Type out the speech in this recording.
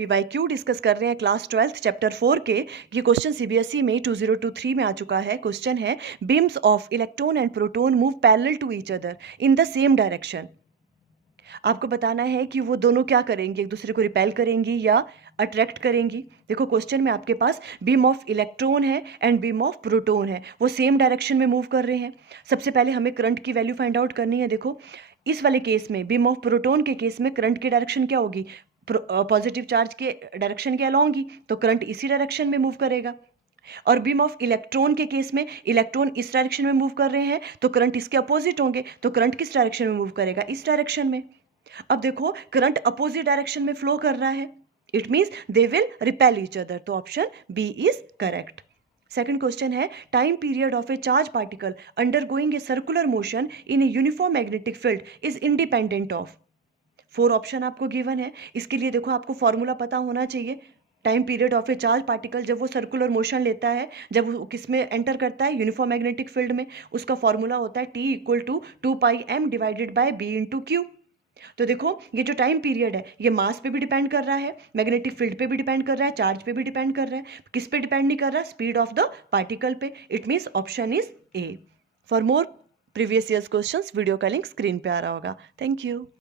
PYQ discuss कर रहे हैं क्लास 12th चैप्टर 4 के। ये क्वेश्चन सीबीएसई में 2023 में आ चुका है। क्वेश्चन है beams of electron and proton move parallel to each other in the same direction. आपको बताना है कि वो दोनों क्या करेंगी, एक दूसरे को रिपेल करेंगी या अट्रैक्ट करेंगी। देखो क्वेश्चन में आपके पास बीम ऑफ इलेक्ट्रॉन है एंड बीम ऑफ प्रोटॉन है, वो सेम डायरेक्शन में मूव कर रहे हैं। सबसे पहले हमें करंट की वैल्यू फाइंड आउट करनी है। देखो इस वाले केस में बीम ऑफ प्रोटॉन के केस में करंट की डायरेक्शन क्या होगी, पॉजिटिव चार्ज के डायरेक्शन के अलॉन्ग ही, तो करंट इसी डायरेक्शन में मूव करेगा। और बीम ऑफ इलेक्ट्रॉन के केस में इलेक्ट्रॉन इस डायरेक्शन में मूव कर रहे हैं तो करंट इसके अपोजिट होंगे, तो करंट किस डायरेक्शन में मूव करेगा, इस डायरेक्शन में। अब देखो करंट अपोजिट डायरेक्शन में फ्लो कर रहा है, it means they will repel each other, तो option B is correct. Second question है time period of a charge particle undergoing a circular motion in a uniform magnetic field is independent of. 4 option आपको given है। इसके लिए देखो आपको formula पता होना चाहिए। Time period of a charge particle जब वो सर्कुलर मोशन लेता है, जब वो किस में एंटर करता है, यूनिफॉर्म मैग्नेटिक फील्ड में, उसका फॉर्मूला होता है T equal to 2πm divided by B into q. तो देखो ये जो टाइम पीरियड है ये मास पे भी डिपेंड कर रहा है, मैग्नेटिक फील्ड पे भी डिपेंड कर रहा है, चार्ज पे भी डिपेंड कर रहा है। किस पे डिपेंड नहीं कर रहा, स्पीड ऑफ द पार्टिकल पे। It means option is a. For more previous years questions video का लिंक स्क्रीन पे आ रहा होगा। Thank you.